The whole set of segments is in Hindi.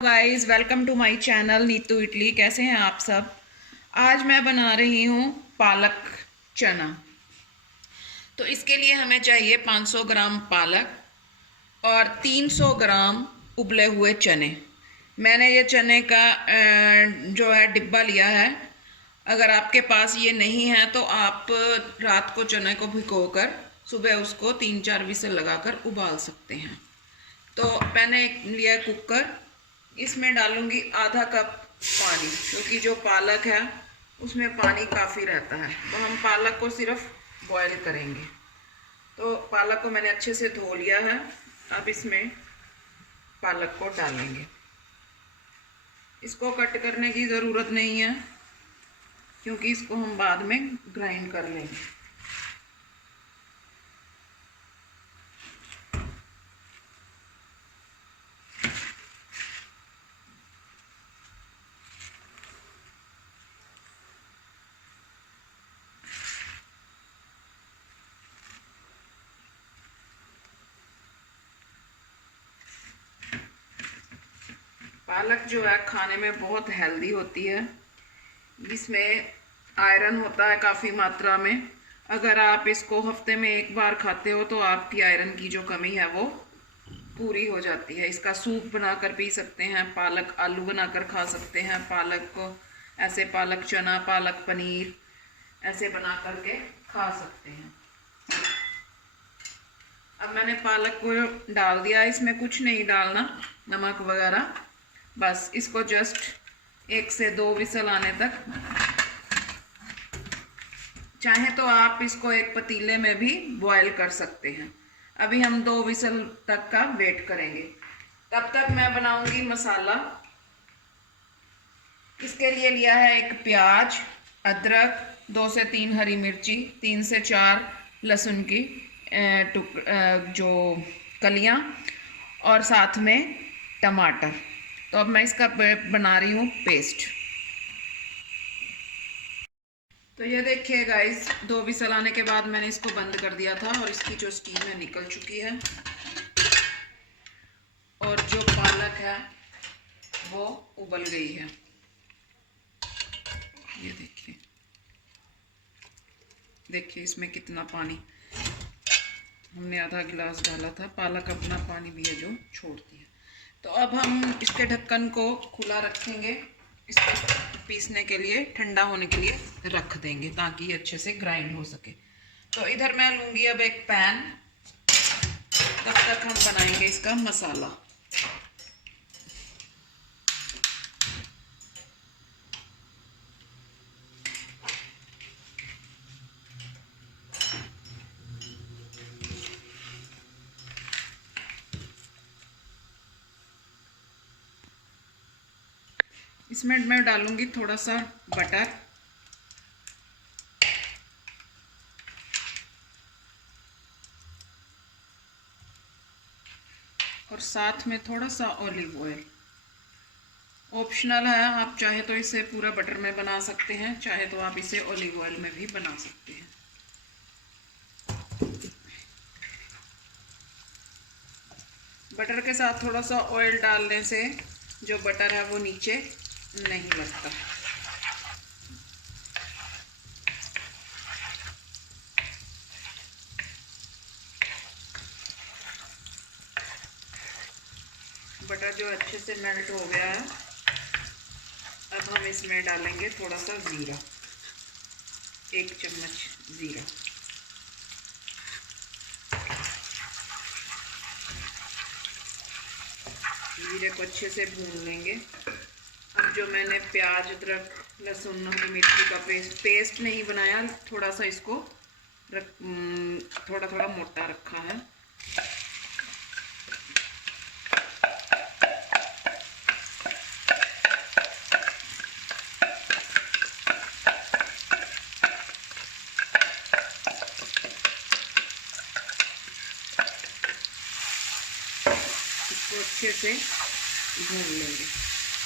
Guys, welcome to my channel Neetu idli. कैसे हैं आप सब। आज मैं बना रही हूँ पालक चना। तो इसके लिए हमें चाहिए 500 ग्राम पालक और 300 ग्राम उबले हुए चने। मैंने ये चने का जो है डिब्बा लिया है। अगर आपके पास ये नहीं है तो आप रात को चने को भिगोकर सुबह उसको 3-4 विसल लगाकर उबाल सकते हैं। तो मैंने लिया कुकर, इसमें डालूंगी आधा कप पानी, क्योंकि जो पालक है उसमें पानी काफ़ी रहता है। तो हम पालक को सिर्फ बॉईल करेंगे। तो पालक को मैंने अच्छे से धो लिया है। अब इसमें पालक को डालेंगे। इसको कट करने की ज़रूरत नहीं है, क्योंकि इसको हम बाद में ग्राइंड कर लेंगे। पालक जो है खाने में बहुत हेल्दी होती है। इसमें आयरन होता है काफ़ी मात्रा में। अगर आप इसको हफ्ते में एक बार खाते हो तो आपकी आयरन की जो कमी है वो पूरी हो जाती है। इसका सूप बनाकर पी सकते हैं, पालक आलू बनाकर खा सकते हैं, पालक को ऐसे पालक चना, पालक पनीर ऐसे बना करके खा सकते हैं। अब मैंने पालक को डाल दिया। इसमें कुछ नहीं डालना, नमक वगैरह। बस इसको जस्ट 1 से 2 विसल आने तक, चाहे तो आप इसको एक पतीले में भी बॉयल कर सकते हैं। अभी हम 2 विसल तक का वेट करेंगे। तब तक मैं बनाऊंगी मसाला। इसके लिए लिया है 1 प्याज, अदरक, 2 से 3 हरी मिर्ची, 3 से 4 लहसुन की जो कलियां, और साथ में टमाटर। तो अब मैं इसका बना रही हूँ पेस्ट। तो ये देखिए गाइस, 2 विसल आने के बाद मैंने इसको बंद कर दिया था और इसकी जो स्टीम है निकल चुकी है। और जो पालक है वो उबल गई है। ये देखिए, देखिए इसमें कितना पानी, हमने आधा गिलास डाला था। पालक अपना पानी भी है जो छोड़ती है। तो अब हम इसके ढक्कन को खुला रखेंगे। इसको पीसने के लिए, ठंडा होने के लिए रख देंगे, ताकि ये अच्छे से ग्राइंड हो सके। तो इधर मैं लूँगी अब एक पैन। तब तक हम बनाएंगे इसका मसाला। इसमें मैं डालूंगी थोड़ा सा बटर, और साथ में थोड़ा सा ऑलिव ऑयल। ऑप्शनल है, आप चाहे तो इसे पूरा बटर में बना सकते हैं, चाहे तो आप इसे ऑलिव ऑयल में भी बना सकते हैं। बटर के साथ थोड़ा सा ऑयल डालने से जो बटर है वो नीचे नहीं लगता। बटर जो अच्छे से मेल्ट हो गया है, अब हम इसमें डालेंगे थोड़ा सा ज़ीरा, 1 चम्मच ज़ीरा। जीरे को अच्छे से भून लेंगे। अब जो मैंने प्याज, अदरक, लहसुन, हरी मिर्ची का पेस्ट नहीं बनाया, थोड़ा सा इसको थोड़ा थोड़ा मोटा रखा है। इसको अच्छे से भून लेंगे।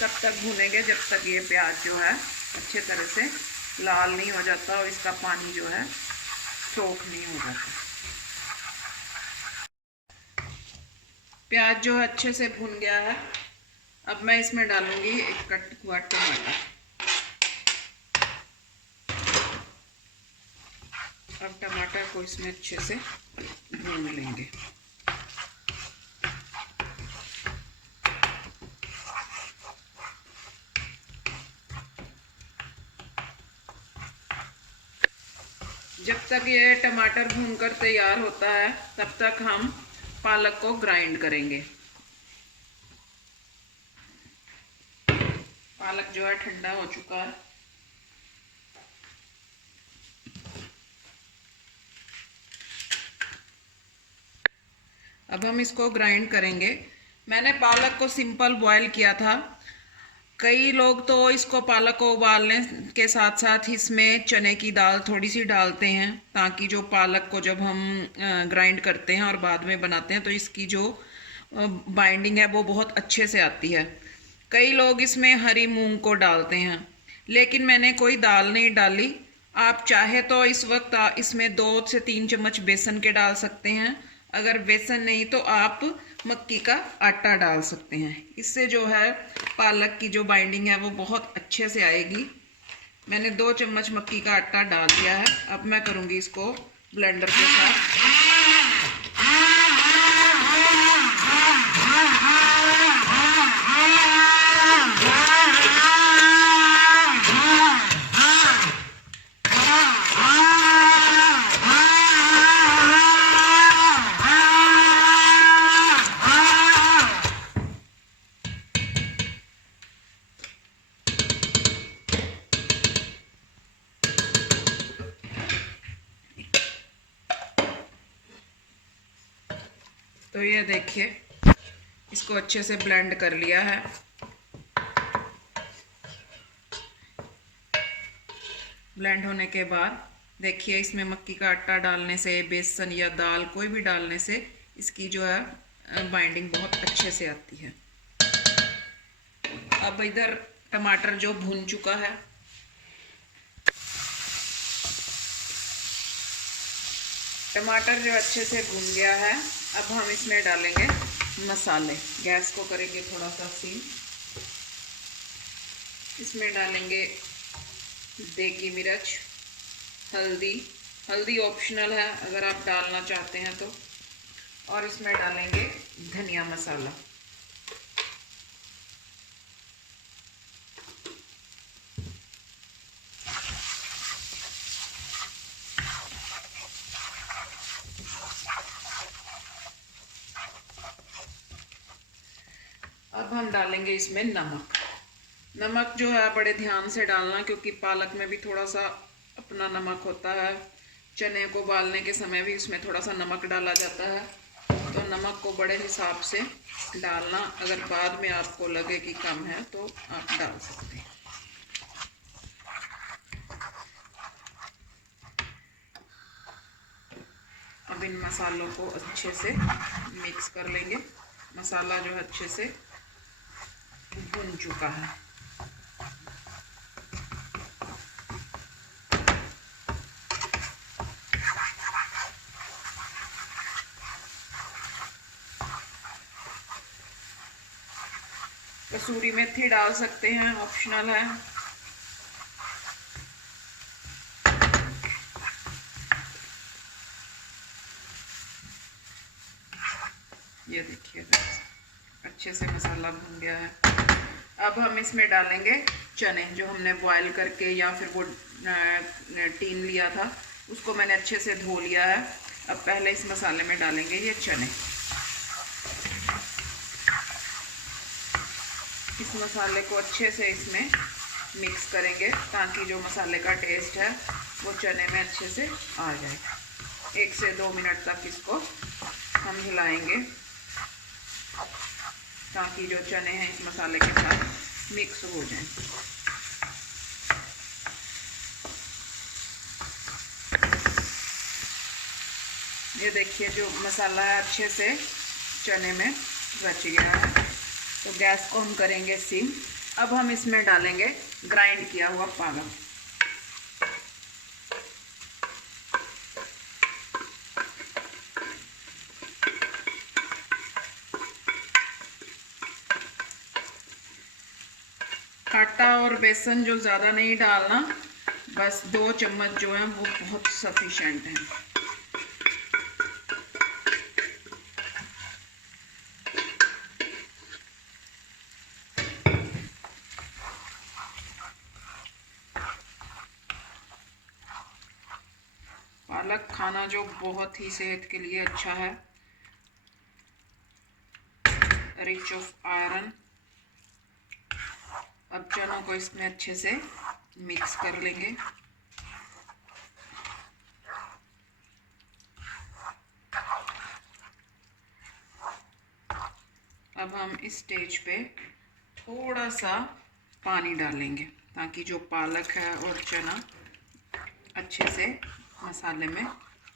तब तक भूनेंगे जब तक ये प्याज जो है अच्छे तरह से लाल नहीं हो जाता और इसका पानी जो है सोख नहीं हो जाता। प्याज जो है अच्छे से भून गया है। अब मैं इसमें डालूंगी एक कट हुआ टमाटर। अब टमाटर को इसमें अच्छे से भून लेंगे। जब तक ये टमाटर भूनकर तैयार होता है तब तक हम पालक को ग्राइंड करेंगे। पालक जो है ठंडा हो चुका है। अब हम इसको ग्राइंड करेंगे। मैंने पालक को सिंपल बॉयल किया था। कई लोग तो इसको पालक को उबालने के साथ साथ इसमें चने की दाल थोड़ी सी डालते हैं, ताकि जो पालक को जब हम ग्राइंड करते हैं और बाद में बनाते हैं तो इसकी जो बाइंडिंग है वो बहुत अच्छे से आती है। कई लोग इसमें हरी मूंग को डालते हैं, लेकिन मैंने कोई दाल नहीं डाली। आप चाहे तो इस वक्त इसमें 2 से 3 चम्मच बेसन के डाल सकते हैं। अगर बेसन नहीं तो आप मक्की का आटा डाल सकते हैं। इससे जो है पालक की जो बाइंडिंग है वो बहुत अच्छे से आएगी। मैंने 2 चम्मच मक्की का आटा डाल दिया है। अब मैं करूँगी इसको ब्लेंडर के साथ। तो ये देखिए, इसको अच्छे से ब्लेंड कर लिया है। ब्लेंड होने के बाद देखिए, इसमें मक्की का आटा डालने से, बेसन या दाल कोई भी डालने से इसकी जो है बाइंडिंग बहुत अच्छे से आती है। अब इधर टमाटर जो भून चुका है, टमाटर जो अच्छे से भून गया है। अब हम इसमें डालेंगे मसाले। गैस को करेंगे थोड़ा सा सीम। इसमें डालेंगे देगी मिर्च, हल्दी ऑप्शनल है अगर आप डालना चाहते हैं तो, और इसमें डालेंगे धनिया मसाला। अब हम डालेंगे इसमें नमक जो है बड़े ध्यान से डालना, क्योंकि पालक में भी थोड़ा सा अपना नमक होता है। चने को उबालने के समय भी उसमें थोड़ा सा नमक डाला जाता है, तो नमक को बड़े हिसाब से डालना। अगर बाद में आपको लगे कि कम है तो आप डाल सकते हैं। अब इन मसालों को अच्छे से मिक्स कर लेंगे। मसाला जो है अच्छे से भुन चुका है। कसूरी मेथी डाल सकते हैं, ऑप्शनल है। ये देखिए अच्छे से मसाला भुन गया है। अब हम इसमें डालेंगे चने जो हमने बॉयल करके या फिर वो टीन लिया था, उसको मैंने अच्छे से धो लिया है। अब पहले इस मसाले में डालेंगे ये चने। इस मसाले को अच्छे से इसमें मिक्स करेंगे, ताकि जो मसाले का टेस्ट है वो चने में अच्छे से आ जाए। 1 से 2 मिनट तक इसको हम हिलाएंगे, ताकि जो चने हैं इस मसाले के साथ मिक्स हो जाएं। ये देखिए जो मसाला है अच्छे से चने में रच गया है। तो गैस को हम करेंगे सिम। अब हम इसमें डालेंगे ग्राइंड किया हुआ पालक। आटा और बेसन जो ज़्यादा नहीं डालना, बस 2 चम्मच जो है वो बहुत सफिशेंट है। पालक खाना जो बहुत ही सेहत के लिए अच्छा है, रिच ऑफ आयरन। अब चनों को इसमें अच्छे से मिक्स कर लेंगे। अब हम इस स्टेज पे थोड़ा सा पानी डालेंगे ताकि जो पालक है और चना अच्छे से मसाले में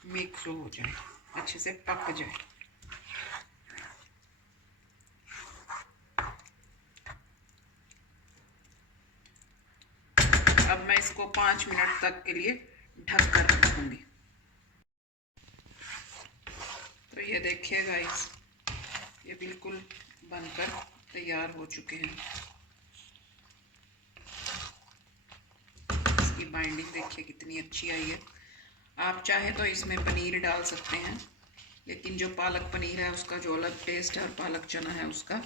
मिक्स हो जाए, अच्छे से पक जाए। अब मैं इसको 5 मिनट तक के लिए ढक कर रखूँगी। तो ये देखिए गाइस, ये बिल्कुल बनकर तैयार हो चुके हैं। इसकी बाइंडिंग देखिए कितनी अच्छी आई है। आप चाहे तो इसमें पनीर डाल सकते हैं, लेकिन जो पालक पनीर है उसका जो अलग टेस्ट है और पालक चना है उसका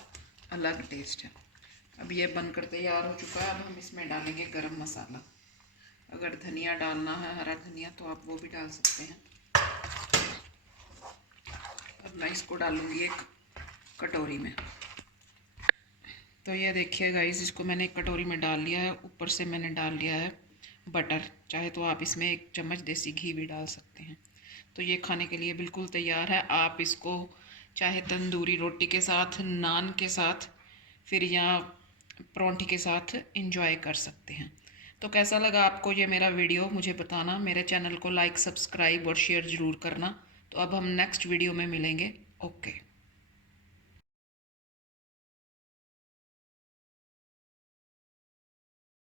अलग टेस्ट है। अब ये बनकर तैयार हो चुका है। अब हम इसमें डालेंगे गरम मसाला। अगर धनिया डालना है, हरा धनिया, तो आप वो भी डाल सकते हैं। अब मैं इसको डालूंगी एक कटोरी में। तो ये देखिए गाइस, इसको मैंने एक कटोरी में डाल लिया है। ऊपर से मैंने डाल लिया है बटर, चाहे तो आप इसमें 1 चम्मच देसी घी भी डाल सकते हैं। तो ये खाने के लिए बिल्कुल तैयार है। आप इसको चाहे तंदूरी रोटी के साथ, नान के साथ, फिर या परोंठी के साथ इंजॉय कर सकते हैं। तो कैसा लगा आपको ये मेरा वीडियो, मुझे बताना। मेरे चैनल को लाइक, सब्सक्राइब और शेयर ज़रूर करना। तो अब हम नेक्स्ट वीडियो में मिलेंगे। ओके।